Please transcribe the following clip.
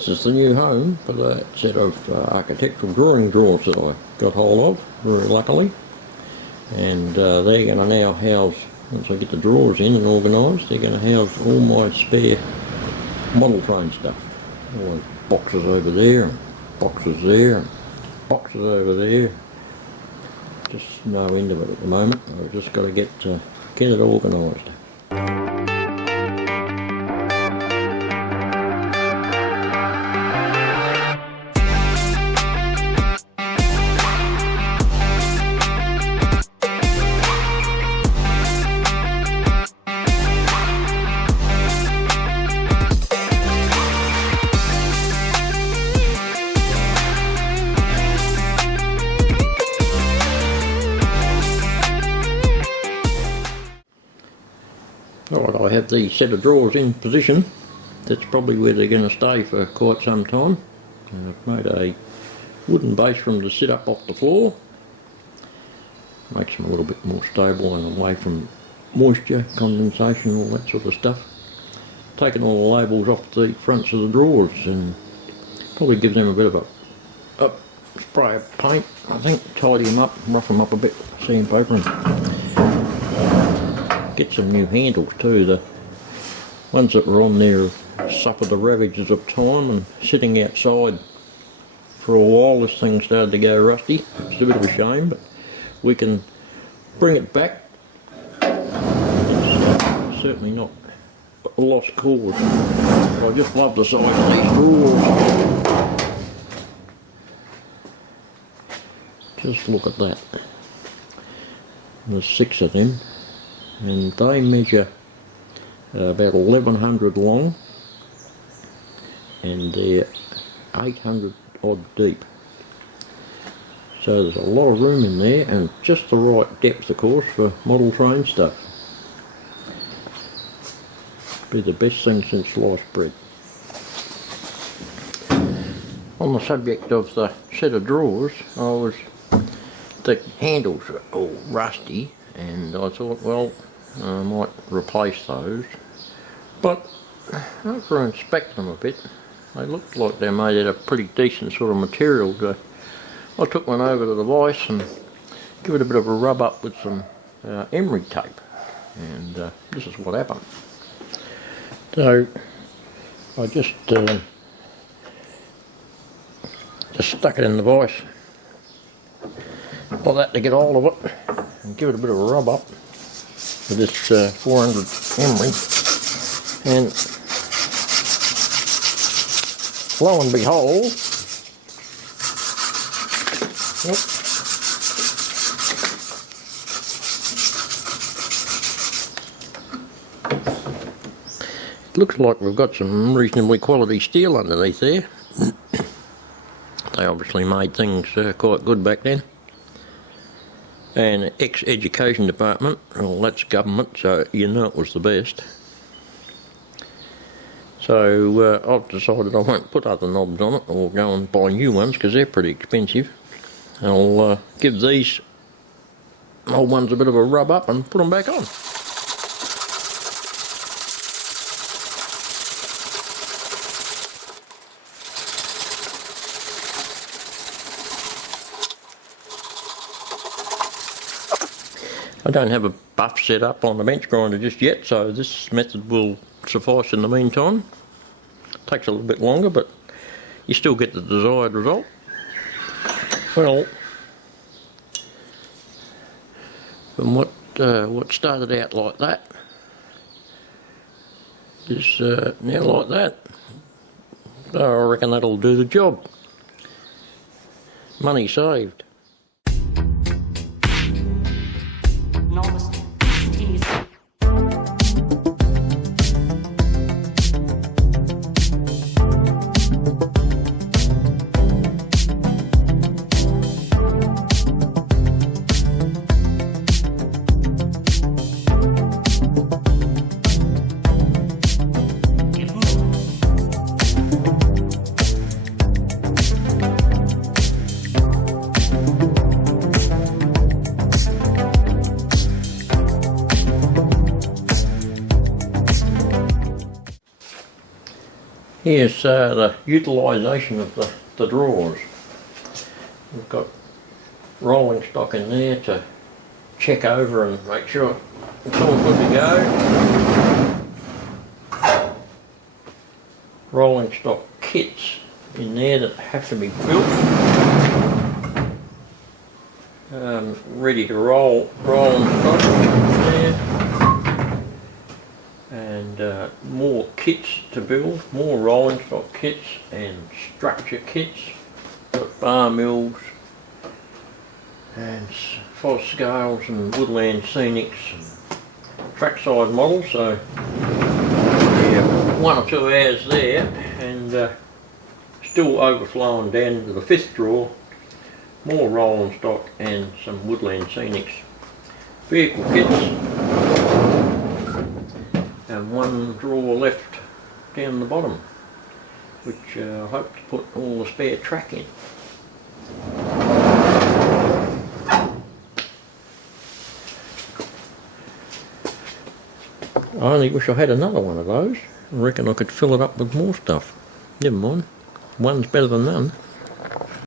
This is the new home for that set of architectural drawing drawers that I got hold of, very luckily. And they're going to now house, once I get the drawers in and organised, they're going to house all my spare model train stuff. All those boxes over there, and boxes there, and boxes over there. Just no end of it at the moment. I've just got to get it organised. Alright, I have the set of drawers in position. That's probably where they're going to stay for quite some time. I've made a wooden base for them to sit up off the floor. Makes them a little bit more stable and away from moisture, condensation, all that sort of stuff. Taken all the labels off the fronts of the drawers and probably gives them a bit of a spray of paint, I think. Tidy them up, rough them up a bit, sandpaper and get some new handles too. The ones that were on there have suffered the ravages of time, and sitting outside for a while this thing started to go rusty. It's a bit of a shame, but we can bring it back. It's certainly not a lost cause. I just love the size of these drawers. Just look at that. There's 6 of them. And they measure about 1100 long and they're 800 odd deep. So there's a lot of room in there and just the right depth, of course, for model train stuff. Be the best thing since sliced bread. On the subject of the set of drawers, the handles are all rusty and I thought, well, I might replace those, but after inspecting them a bit, they looked like they're made out of pretty decent sort of material. I took one over to the vise and give it a bit of a rub up with some emery tape, and this is what happened. So I just stuck it in the vise like that to get hold of it and give it a bit of a rub up with this 400 emery, and lo and behold, it looks like we've got some reasonably quality steel underneath there. They obviously made things quite good back then. And ex-education department, well, that's government, so you know it was the best. So I've decided I won't put other knobs on it or go and buy new ones because they're pretty expensive. I'll give these old ones a bit of a rub up and put them back on. I don't have a buff set up on the bench grinder just yet, so this method will suffice in the meantime. Takes a little bit longer, but you still get the desired result. Well, from what started out like that is now like that. So I reckon that'll do the job. Money saved. Here's the utilisation of the drawers. We've got rolling stock in there to check over and make sure it's all good to go. Rolling stock kits in there that have to be built. Ready to roll rolling stock there. And more kits to build, more rolling stock kits and structure kits. Got bar mills and FOS scales and woodland scenics and trackside models. So yeah, 1 or 2 hours there, and still overflowing down into the 5th drawer. More rolling stock and some woodland scenics. Vehicle kits. And 1 drawer left down the bottom, which I hope to put all the spare track in. I only wish I had another one of those. I reckon I could fill it up with more stuff. Never mind, one's better than none.